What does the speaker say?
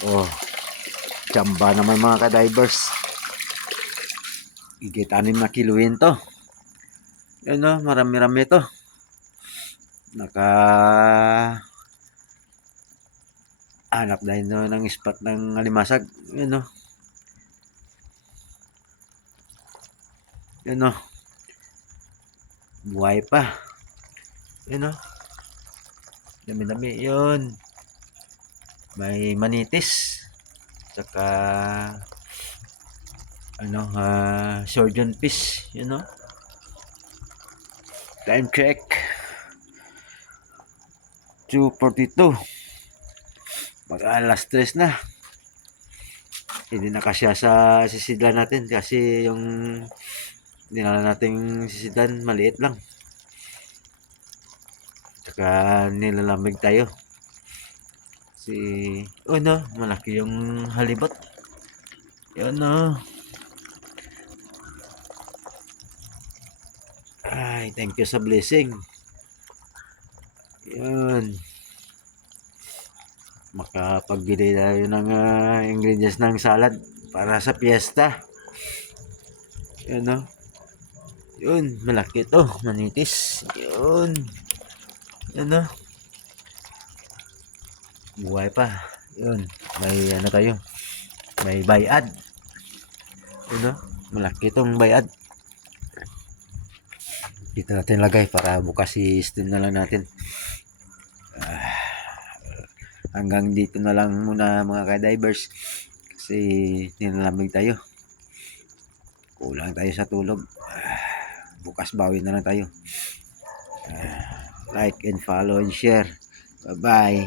Oh, tsamba naman mga ka-divers. Higit 6 na kilo yun to. Yun o, marami-rami to. Hanap dahil no, ng spot ng alimasag. Yun o. Yun o. Buhay pa. Yun o. Dami-dami yun. May manitis. Tsaka surgeon fish. Yun o. Time check. 2:42. Baka alas 3 na. Hindi na kasya sa sisidlan natin kasi yung dinala nating sisidlan maliit lang. Tsaka nilalamig tayo. Malaki yung halibut. Yun no. Ay, thank you sa blessing. Yun. Makapagbili tayo ng ingredients ng salad para sa piyesta. Yun no. Yun, malaki to, manitis. Yun. Yun no. Buhay pa. Yun, may tayo. May bayad. Yun no. Malaki tong bayad. Dito natin lagay para bukas i-steam na lang natin. Hanggang dito na lang muna mga ka-divers kasi nilalamig tayo. Kulang tayo sa tulog. Bukas bawi na lang tayo. Like and follow and share. Bye bye.